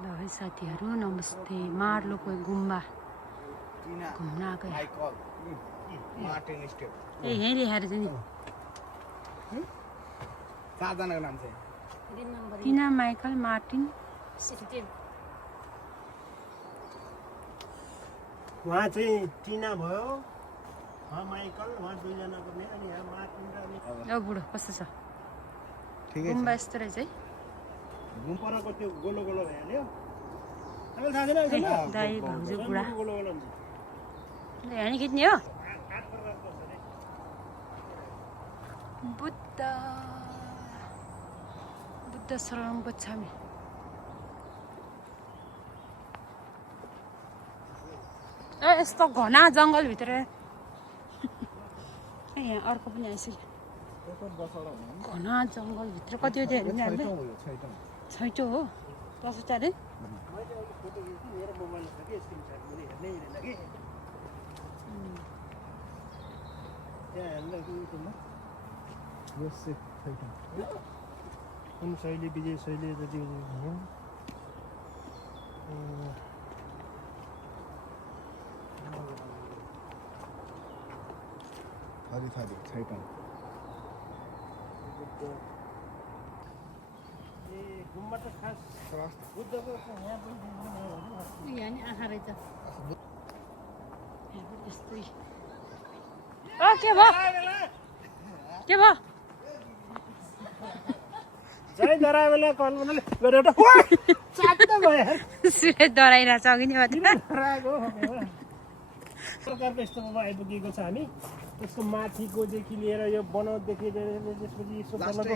ल है साथीहरू नमस्ते मार्लोको गुम्बा घुम्न आएको ए यहीँ लेखाएर चाहिँ नि चारजनाको नाम चाहिँ टिना माइकल मार्टिन उहाँ चाहिँ टिना भयो उहाँ माइकल उहाँ दुईजनाको नि अनि यहाँ मार्टिन र ओ बुढो कस्तो छ ठिकै छ गुम्बा यस्तो रहेछ है गुम्पराको त्यो गोलो गोलो भइहाल्यो तपाईँलाई थाहा छैन दाई भाउजू बुढा गोलो गोलो हुन्छ यहाँ खिच्ने हो बुद्ध बुद्ध शरणम गच्छामि ए यस्तो घना जङ्गलभित्र यहाँ अर्को पनि आइसक्यो घना जङ्गलभित्र कति हो त्यो हेर्नु छैटौँ हो 10 4 मैले अहिले फोटो खिच्छु मेरो मोबाइलमा छ कि स्क्रिनसट मैले हेर्नै हेरेन कि त्यहाँ हेर्नु कि युट्युबमा कुन शैली विजय शैली जति भयो थरी थरी छैटौँ ए गुम्बा त खास बुद्धको यहाँ पनि यहाँ नि आँखा रहेछ यस्तै के भयो के भयो जय डरावेला कल्पनाले गरेर चाट्दा भयो सुरे डराइरहेछ अघि नि डराएको सरकारको स्तरमा आइपुगेको छ हामी त्यसको माथिकोदेखि लिएर यो बनाउटदेखि लिएर त्यसपछि यसो बनाएको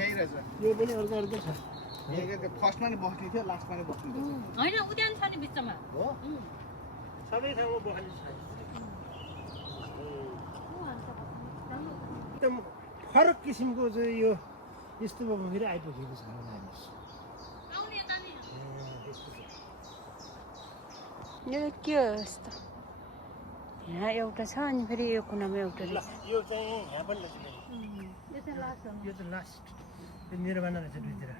यो पनि अर्को अर्को छ फर्स्टमा नि बस्ने थियो लास्टमा नि बस्ने थियो होइन उद्यान छ नि बिचमा हो सबै ठाउँमा बस्ने छ एकदम फरक किसिमको चाहिँ यो स्तूपमा फेरि आइपुगेको छ यो के हो यस्तो यहाँ एउटा छ अनि फेरि यो कुनामा एउटा रहेछ यो चाहिँ यहाँ पनि रहेछ यो चाहिँ लास्ट यो निर्माण रहेछ दुईतिर